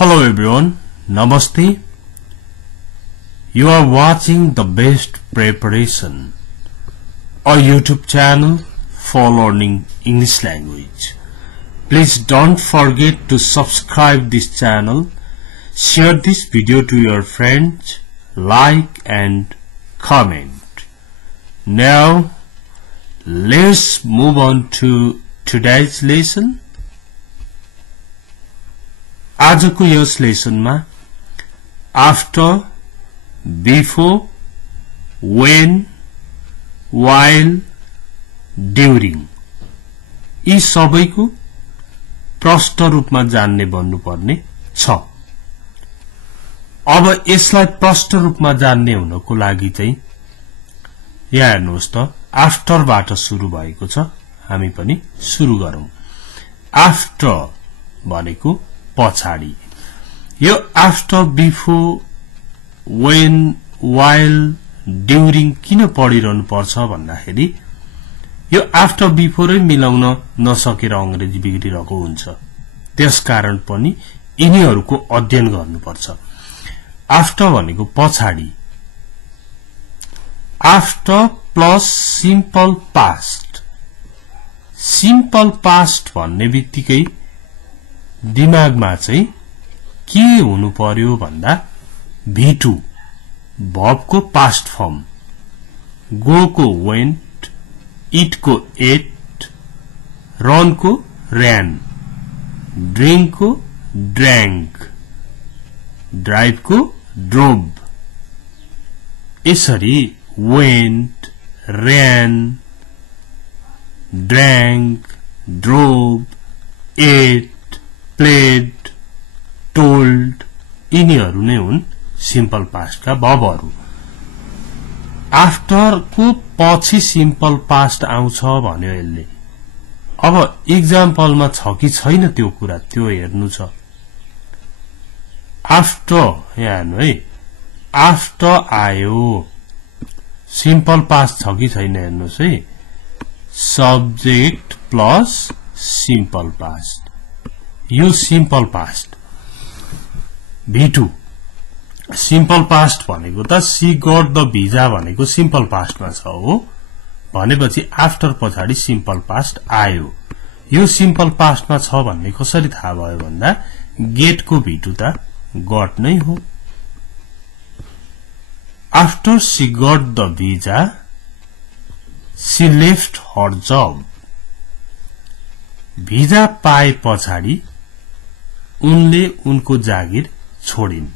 Hello everyone, Namaste. You are watching The Best Preparation, a YouTube channel for learning English language. Please don't forget to subscribe this channel, share this video to your friends, like and comment. Now, let's move on to today's lesson. आजको यस लेसनमा after, before, when, while, ड्यूरिङ यी सबैको प्रष्ट रूपमा जान्ने बन्नुपर्ने छ। अब यसलाई प्रष्ट रूपमा जान्ने हुनको लागि चाहिँ यहाँ हेर्नुहोस् त आफ्टरबाट सुरु भएको छ। हामी पनि सुरु गरौं। आफ्टर भनेको पछाडी। यो आफ्टर, बिफोर, व्हेन, व्हाइल, ड्यूरिङ किन पढिरहनु पर्छ भन्दाखेरि यो आफ्टर बिफोरै मिलाउन नसकेर अंग्रेजी बिग्रिरहेको हुन्छ। त्यसकारण पनि यिनीहरूको अध्ययन गर्नुपर्छ। आफ्टर भनेको पछाडी। After plus simple past. Simple past भन्ने बित्तिकै दिमागमा चाहिँ के हुनु पर्यो भन्दा V2 verb को पास्ट फर्म, go को went, eat को ate, run को ran, drink को drank, drive को drove। यसरी went, ran, drank, drove, ate, played, told यिनीहरू नै हुन् सिम्पल पास्ट का वर्बहरु। आफ्टर को पछि सिम्पल पास्ट आउँछ भन्यो यसले। अब एक्जाम्पलमा छ कि छैन त्यो कुरा त्यो हेर्नु छ। आफ्टर यहाँ हेर्नु है, आफ्टर आयो सिम्पल पास्ट छ कि छैन हेर्नुस् है। सब्जेक्ट प्लस सिम्पल पास्ट, यो simple past. V2 simple past भनेको त सी गट द भिजा भनेको सिम्पल पास्टमा छ हो भनेपछि आफ्टर पछाडी सिम्पल पास्ट आयो। यो सिम्पल पास्टमा छ भन्ने कसरी थाहा भयो भन्दा गेट को V2 त गट नै हो। After she got the visa she left her job. Visa पाए पछाडी उनले उनको जागिर छोडिन्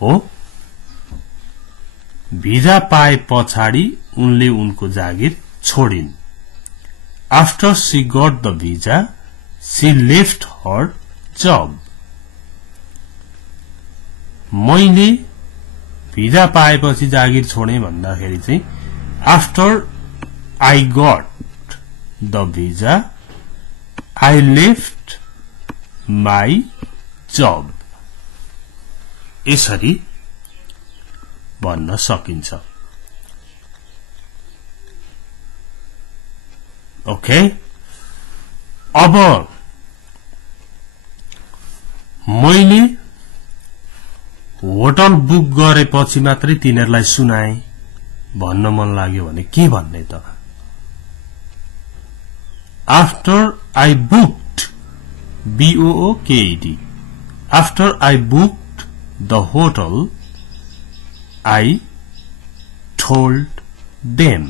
हो। भिजा पाए पछाडी उनले उनको जागिर छोडिन्। After she got the visa she left her job. मैले भिजा पाएपछि जागिर छोडे भन्दाखेरि चाहिँ after I got the visa I left my job. यसरी भन्न सकिन्छ। ओके, अब मैले होटल बुक गरेपछि मात्रै तिनीहरुलाई सुनाए भन्न मन लाग्यो भने के भन्ने त? After I booked, BOOKED, after I booked the hotel, I told them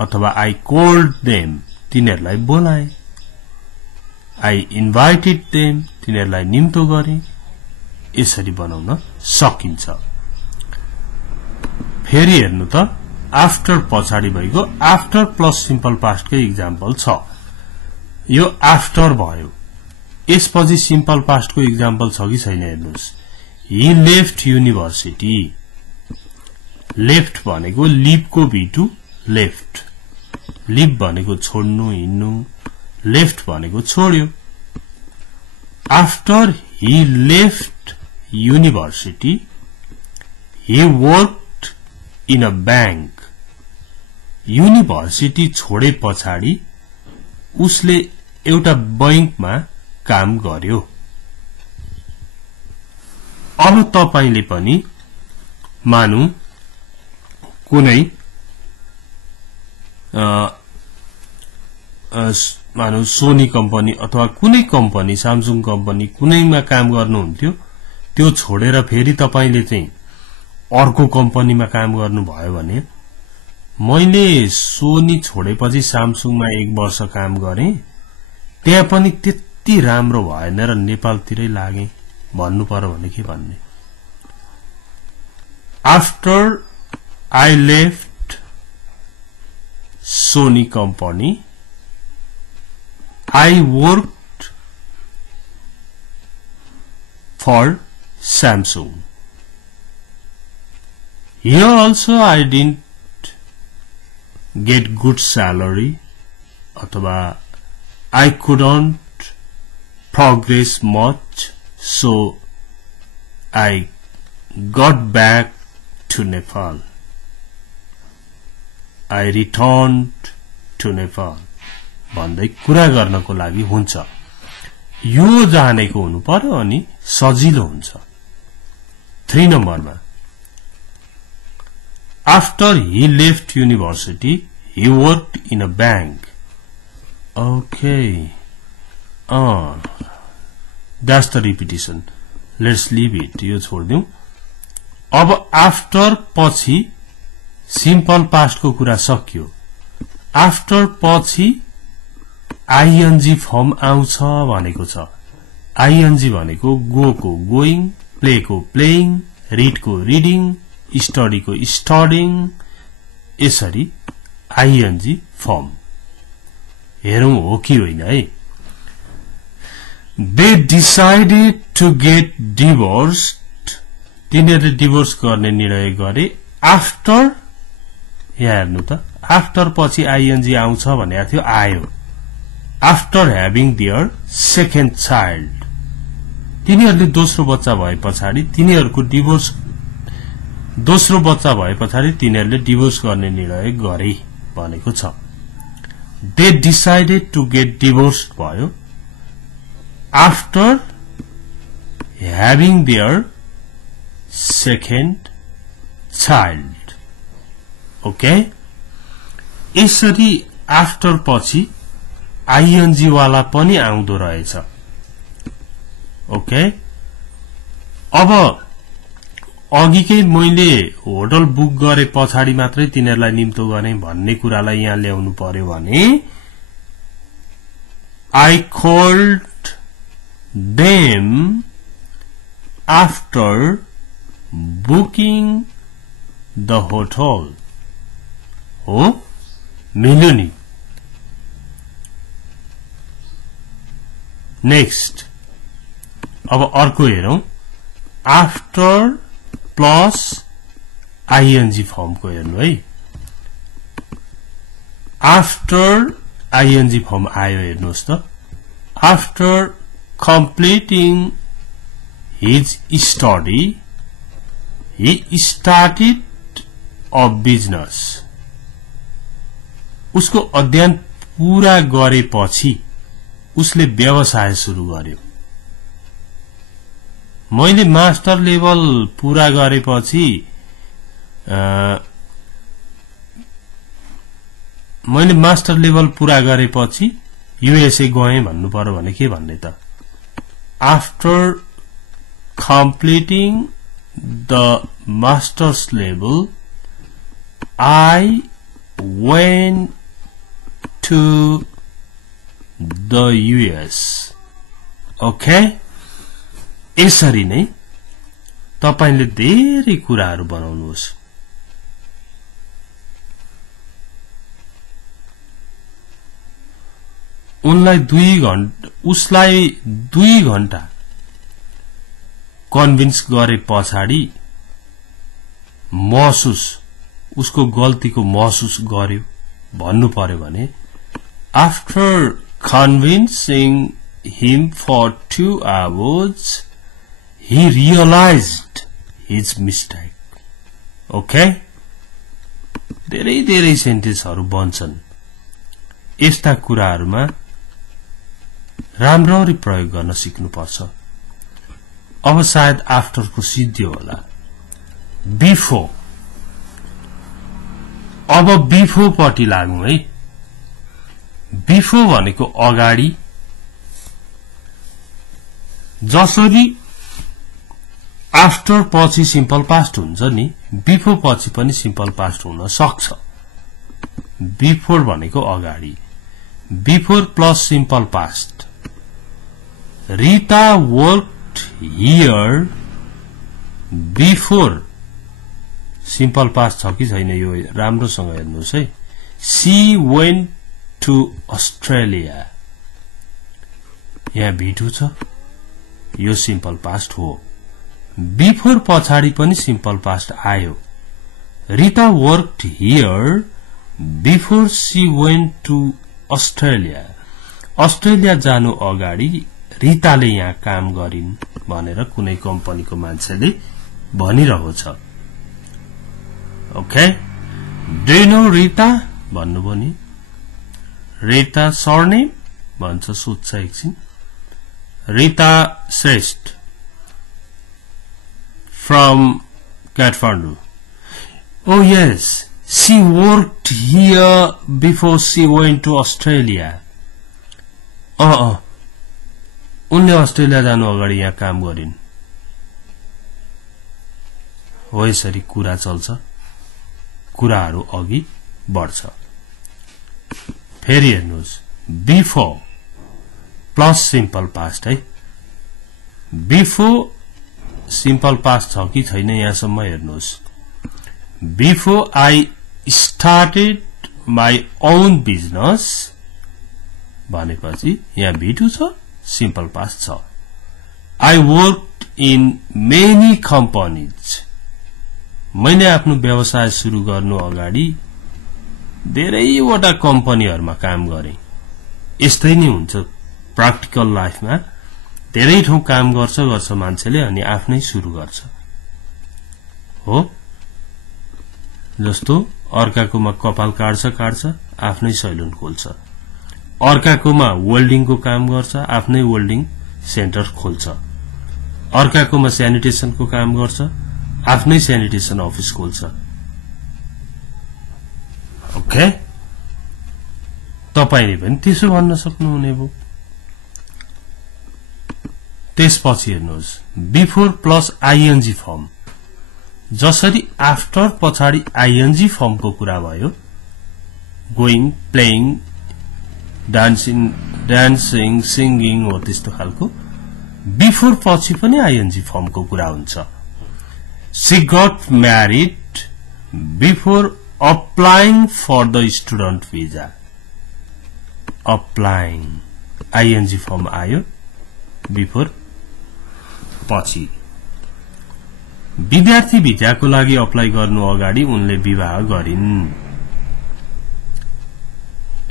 अथवा I called them, तिनीहरुलाई बोलाए। I invited them, तिनीहरुलाई निम्तो गरे। यसरी बनाउन सकिन्छ। फेरि हेर्नु त आफ्टर पछाडी भएको आफ्टर प्लस सिम्पल पास्ट को एक्जाम्पल छ। यो आफ्टर भयो। यसपछि सिम्पल पास्ट को एक्जाम्पल छ कि छैन हेर्नुस्। ही लेफ्ट युनिभर्सिटी। लेफ्ट भनेको लिभ को V2 लेफ्ट। लिभ भनेको छोड्नु, हिड्नु, लेफ्ट भनेको छोड्यो। After he left university he worked in a bank. University छोडे पछाडी उसले एउटा बैंकमा काम गर्यो। अब तपाईले पनि मानु कुनै मानु सोनी कम्पनी अथवा कुनै कम्पनी स्यामसुङ कम्पनी कुनैमा काम गर्नुहुन्थ्यो त्यो छोडेर फेरि तपाईले चाहिँ अर्को कम्पनीमा काम गर्नुभयो भने मैले सोनी छोडेपछि स्यामसुङमा 1 वर्ष काम गरे त्यहाँ पनि त्यति राम्रो भएन र नेपालतिरै लागे भन्नु पर्यो भने के भन्ने after I left Sony company I worked for Samsung here also I didn't get good salary अथवा I couldn't progress much so I got back to Nepal I returned to Nepal भन्दै कुरा गर्नको लागि हुन्छ यो जानेको हुनु पर्यो अनि सजिलो हुन्छ 3 नम्बरमा After he left university he worked in a bank okay that's the repetition let's leave it यो छोड्दियौ अब आफ्टर पछि सिम्पल पास्ट को कुरा सकियो आफ्टर पछि आईएनजी फर्म आउँछ भनेको छ आईएनजी भनेको गो को गोइङ प्ले को प्लेइङ रिड को रिडिङ स्टडी को स्टडिङ यसरी आईएनजी फर्म हेरौं हो कि होइन है they decided to get divorced तिनीहरुले डिभोर्स गर्ने निर्णय गरे आफ्टर यहाँ हेर्नु त आफ्टर पछि आईएनजी आउँछ भनेको थियो आयो after having their second child तिनीहरुले दोस्रो बच्चा भए पछाडी तिनीहरुको डिभोर्स दोस्रो बच्चा भए पछाडी तिनीहरुले डिभोर्स गर्ने निर्णय गरे भनेको छ they decided to get divorced भयो after having their second child okay यसरी आफ्टर पछि आईएनजी वाला पनि आउँदो रहेछ ओके अब अघिकै मैले होटल बुक गरे पछाडी मात्रै तिनीहरुलाई निम्तो गरे भन्ने कुरालाई यहाँ ल्याउनु पर्यो भने I called them after booking the hotel हो मिल्यो नि नेक्स्ट अब अर्को हेरौं आफ्टर प्लस आईएनजी फर्म को हेर्नु है आफ्टर आईएनजी फर्म आयो हेर्नुस् त after completing his study he started a business उसको अध्ययन पूरा गरेपछि उसले व्यवसाय सुरु गर्यो मैले मास्टर लेभल पूरा गरेपछि मैले मास्टर लेभल पूरा गरेपछि यूएसए गए भन्नु पर्यो भने के भन्ने त after completing the master's level I went to the US okay यसरी नै तपाईले धेरै कुराहरु बनाउनुहोस् उसलाई 2 घण्टा कन्भिन्स गरे पछाडी महसुस उसको गल्तीको महसुस गर्यो भन्नु पर्यो भने after convincing him for 2 hours he realized his mistake okay धेरै सेन्टेन्सहरु बन्छन् यस्ता कुराहरुमा राम्ररी प्रयोग गर्न सिक्नु पर्छ अब सायद आफ्टर को सिद्धियो होला बिफोर अब बिफोर पट्टि लागौं है बिफोर भनेको अगाडि जसरी आफ्टर पछि सिम्पल पास्ट हुन्छ नि बिफोर पछि पनि सिम्पल पास्ट हुन सक्छ बिफोर भनेको अगाडि before plus simple past Rita worked here before simple past छ कि छैन यो राम्रोसँग हेर्नुस् है सी वेन्ट टु अस्ट्रेलिया यहाँ V2 छ यो सिम्पल पास्ट हो बिफोर पछाडि पनि सिम्पल पास्ट आयो Rita worked here before she went to Australia Australia जानु अगाडि रीताले यहाँ काम गरिन् भनेर कुनै कम्पनीको मान्छेले भनिरहेको छ okay do you know Rita भन्नुभयो नि रीता सरनेम भन्छ सोध्छ एकछिन Rita Shrestha from Kathmandu. Oh yes, she worked here before she went to Australia. उनले अस्ट्रेलिया जानु अगाडि यहाँ काम गरिन् हो यसरी कुरा चल्छ कुराहरू अघि बढ्छ फेरि हेर्नुस् बिफोर प्लस सिम्पल पास्ट है बिफोर सिम्पल पास्ट छ कि छैन यहाँसम्म हेर्नुस् before I started my own business भनेपछि यहाँ V2 छ सिम्पल पास्ट छ I worked in many companies मैले आफ्नो व्यवसाय सुरु गर्नु अगाडि धेरैवटा कम्पनीहरुमा काम गरे यस्तै नै हुन्छ प्र्याक्टिकल लाइफमा धेरै ठाउँ काम गर्छ मान्छेले अनि आफ्नै सुरु गर्छ हो जस्तो अर्काकोमा कपाल काट्छ आफ्नै सैलुन खोल्छ अर्काकोमा वेल्डिङको काम गर्छ आफ्नै वेल्डिङ सेन्टर खोल्छ अर्काकोमा स्यानिटेसनको काम गर्छ आफ्नै स्यानिटेसन अफिस खोल्छ ओके तपाईले पनि त्यसो भन्न सक्नुहुने भो त्यसपछि हेर्नुस् बिफोर प्लस आईएनजी फर्म जसरी आफ्टर पछाडि आईएनजी फर्म को कुरा भयो गोइङ प्लेइङ डान्सिङ सिंगिङ हो त्यस्तो खालको बिफोर पछि पनि आईएनजी फर्म को कुरा हुन्छ she got married before applying for the student visa applying ING form आयो बिफोर पछि विद्यार्थी भिजाको लागि अप्लाई गर्नु अगाडि उनले विवाह गरिन्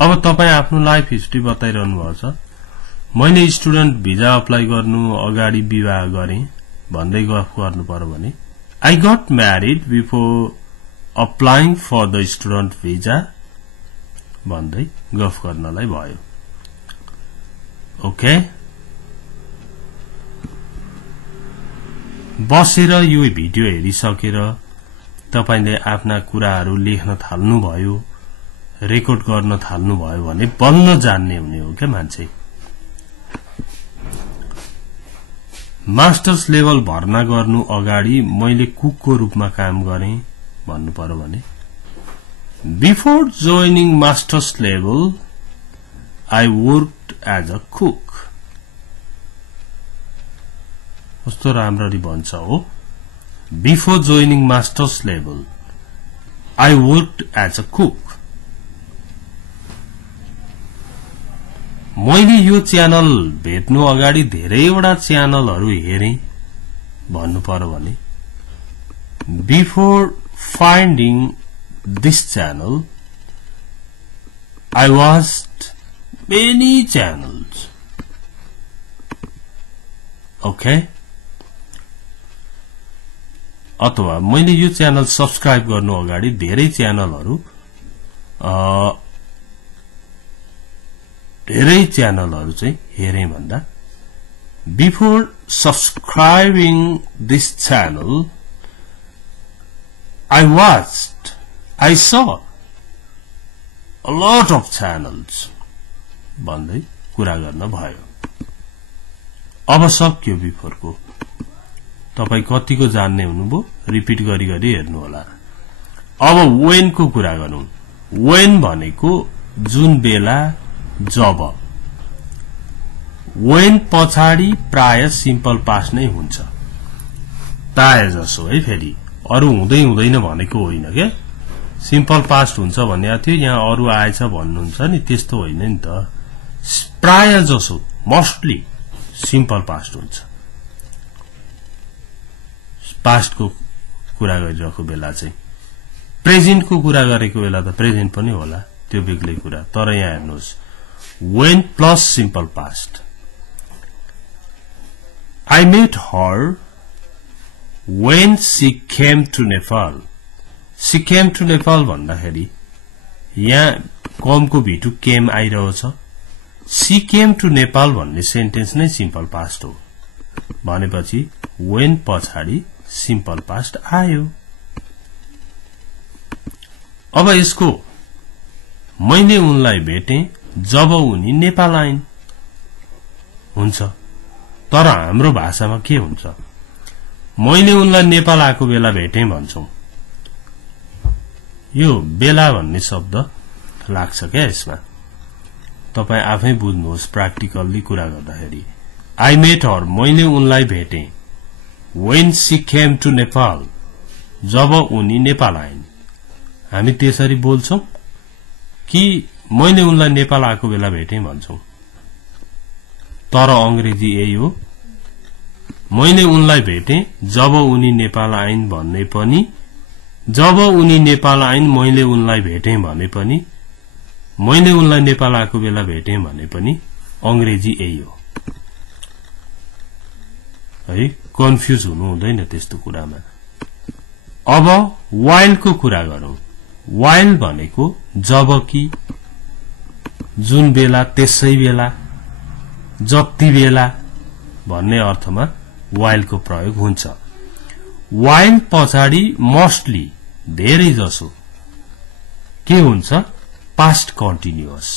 अब तपाई आफ्नो लाइफ हिस्ट्री बताइरहनु भएको छ मैले स्टुडेन्ट भिजा अप्लाई गर्नु अगाडि विवाह गरे भन्दै गफ गर्नु पर्यो भने I got married before applying for the student visa भन्दै गफ गर्नलाई भयो ओके बसेर यो भिडियो हेरिसकेर तपाईले आफ्ना कुराहरू लेख्न थाल्नु भयो रेकर्ड गर्न थाल्नु भयो भने बल्ल जान्ने हुने हो के मान्छे मास्टर्स लेभल भर्ना गर्नु अगाडि मैले कुकको रूपमा काम गरे भन्नु पर्यो भने before joining masters level I worked as a cook कस्तो राम्ररी भन्छ हो before joining masters level I worked as a cook मैले यो च्यानल भेट्नु अगाडि धेरैवटा च्यानलहरु हेरे भन्नु पर्यो भने before finding this channel I watched many channels okay अथवा मैले यो च्यानल सब्स्क्राइब गर्नु अगाडि धेरै च्यानलहरु चाहिँ हेरे भन्दा Before subscribing this channel, I saw a lot of channels. भन्दै कुरा गर्न भयो। अब सक्यो बिफोर को। तपाई कतिको जान्ने हुनुभयो रिपिट गरी गरी हेर्नु होला। अब when को कुरा गरौं। when भनेको जुन बेला जब। when पछाडी प्राय सिम्पल पास्ट नै हुन्छ। प्राय जसो है फेरि अरु हुँदै हुँदैन भनेको होइन के। सिम्पल पास्ट हुन्छ भन्ने थियो यहाँ अरु आएछ भन्नुहुन्छ नि त्यस्तो होइन नि त। प्राय जसो मोस्टली सिम्पल पास्ट हुन्छ। पास्ट को कुरा गरिरहेको बेला चाहिँ प्रेजेन्ट को कुरा गरेको बेला त प्रेजेन्ट पनि होला त्यो बेग्लै कुरा। तर यहाँ हेर्नुस् when plus simple past। I met her when she came to Nepal। She came to Nepal भन्दाखेरि यहाँ कम को भिटु came आइरहेछ। She came to Nepal भन्ने सेन्टेन्स नै सिम्पल पास्ट हो भनेपछि when पछाडी सिम्पल पास्ट आयो। अब यसको मैले उनलाई भेटे जब उनी नेपाल आइन् हुन्छ। तर हाम्रो भाषामा के हुन्छ मैले उनलाई नेपाल आएको बेला भेटे भन्छौं। यो बेला भन्ने शब्द लाग्छ क्या यसमा। तपाई आफै बुझ्नुहोस् प्र्याक्टिकल्ली कुरा गर्दाखेरि। I met her मैले उनलाई भेटे when she came to Nepal जब उनी नेपाल आइन्। हामी त्यसरी बोल्छौं कि मैले उनलाई नेपाल आएको बेला भेटे भन्छौं। तर अंग्रेजी यही हो। मैले उनलाई भेटे जब उनी नेपाल आइन् भन्ने पनि जब उनी नेपाल आइन् मैले उनलाई भेटे भने पनि मैले उनलाई नेपाल आएको बेला भेटे भने पनि अंग्रेजी यही हो है। कन्फ्युज हुनु हुँदैन त्यस्तो कुरामा। अब while को कुरा गरौं। while भनेको जबकि जुन बेला त्यसै बेला जति बेला भन्ने अर्थमा while को प्रयोग हुन्छ। while पछाडी मोस्टली धेरै जसो के हुन्छ past continuous.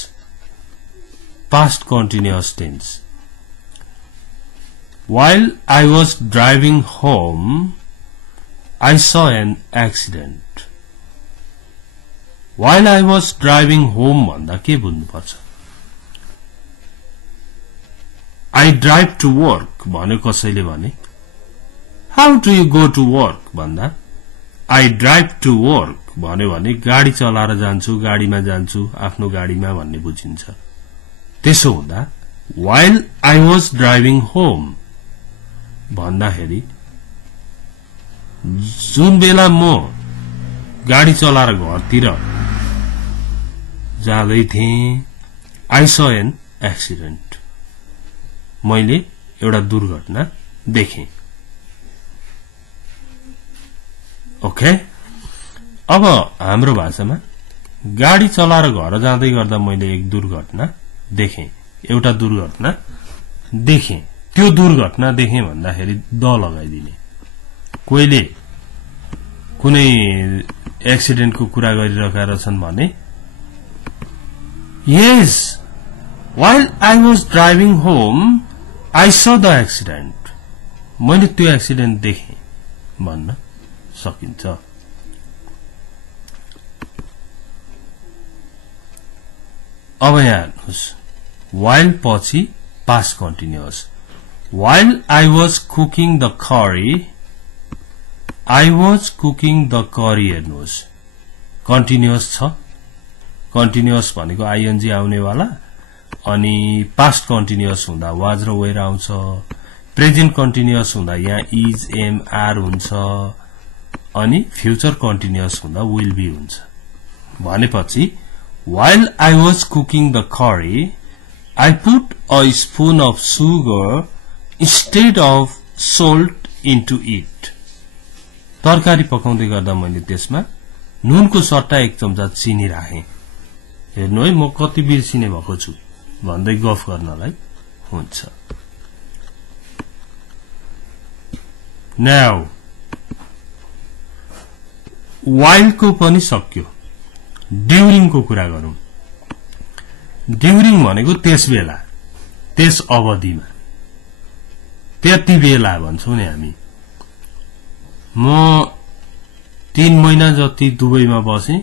Past continuous tense. While I was driving home, I saw an accident। While I was driving home भन्दा के बुझ्नुपर्छ। I drive to work भन्यो कसैले भने How do you go to work भन्दा I drive to work भन्यो भने गाडी चलाएर जान्छु गाडीमा जान्छु आफ्नो गाडीमा भन्ने बुझिन्छ। त्यसो हुँदा While I was driving home भन्दाखेरि जुन बेला म गाडी चलाएर घरतिर जाँदै थिएँ I saw an accident मैले एउटा दुर्घटना देखेँ। ओके। अब हाम्रो भाषामा गाडी चलाएर घर जाँदै गर्दा मैले एक दुर्घटना देखेँ एउटा दुर्घटना देखेँ। त्यो दुर्घटना देखेँ भन्दाखेरि द लगाइदिने। कोहीले कुनै एक्सिडेन्टको कुरा गरिरहेका रहेछन् भने Yes, while I was driving home, I saw the accident। मैले त्यो एक्सिडेन्ट देखेँ भन्न सकिन्छ। अब यहाँ हेर्नुहोस् while पछि past continuous। While I was cooking the curry, I was cooking the curry हेर्नुहोस् कन्टिन्युअस छ। कन्टिन्युअस भनेको आईएनजी आउनेवाला अनि पास्ट कन्टिन्युअस हुँदा वाज र वेयर आउँछ। प्रेजेन्ट कन्टिन्युअस हुँदा यहाँ इज एम आर हुन्छ अनि फ्युचर कन्टिन्युअस हुँदा विल बी हुन्छ। भनेपछि While I was cooking the curry, I put a spoon of sugar instead of salt into it। तरकारी पकाउँदै गर्दा मैले त्यसमा नुनको सट्टा एक चम्चा चिनी राखे। हेर्नु है म कति बिर्सिने भएको छु भन्दै गफ गर्नलाई हुन्छ। नाउ while को पनि सक्यो during को कुरा गरौं during भनेको त्यसबेला त्यस अवधिमा त्यति बेला भन्छौं नि हामी म 3 महिना जति दुबईमा बसे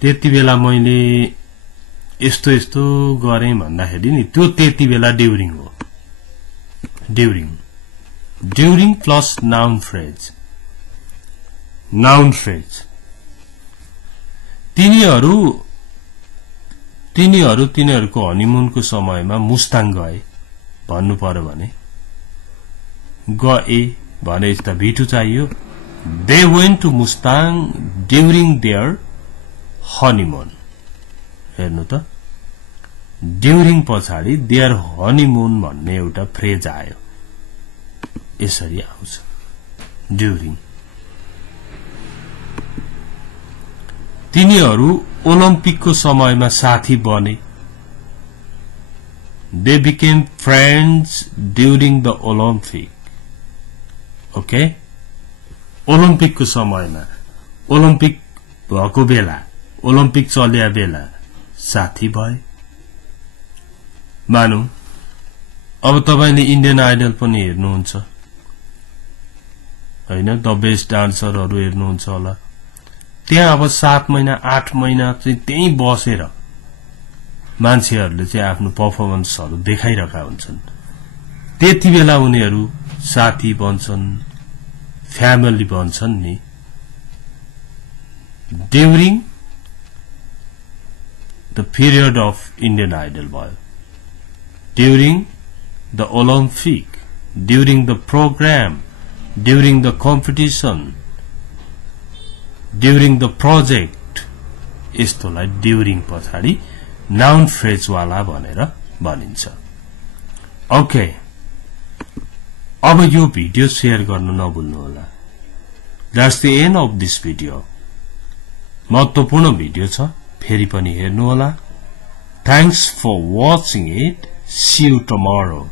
त्यति बेला मैले यस्तो यस्तो गरे भन्दाखेरि नि त्यो त्यति बेला ड्युरिङ हो ड्युरिङ प्लस नाउन फ्रेज तिनीहरूको हनीमुनको समयमा मुस्ताङ गए भन्नु पर्यो भने गए भने त भिटु चाहियो they went to Mustang during their honeymoon हेर्नु त ड्युरिङ पछाडी देयर हनीमुन भन्ने एउटा फ्रेज आयो यसरी आउँछ ड्युरिङ तिनीहरू ओलम्पिकको समयमा साथी बने they became friends during the Olympic okay ओलम्पिकको समयमा ओलम्पिक भएको बेला ओलम्पिक चल्या बेला साथी भए मानौ अब तपाईले इन्डियन आइडल पनि हेर्नुहुन्छ हैन द बेस्ट डान्सरहरु हेर्नुहुन्छ होला त्यहाँ अब 7 महिना 8 महिना चाहिँ त्यही बसेर मान्छेहरुले चाहिँ आफ्नो परफर्मेन्सहरु देखाइरहेका हुन्छन् त्यति बेला उनीहरु साथी बन्छन् फ्यामिली बन्छन् नि during the period of Indian Idol भयो during the Olympic during the program during the competition during the project यस्तोलाई during पछाडी noun phrase वाला भनेर भनिन्छ ओके अब यो भिडियो शेयर गर्न नभुल्नु होला that's the end of this video महत्त्वपूर्ण भिडियो छ फेरि पनि हेर्नु होला Thanks for watching it. See you tomorrow.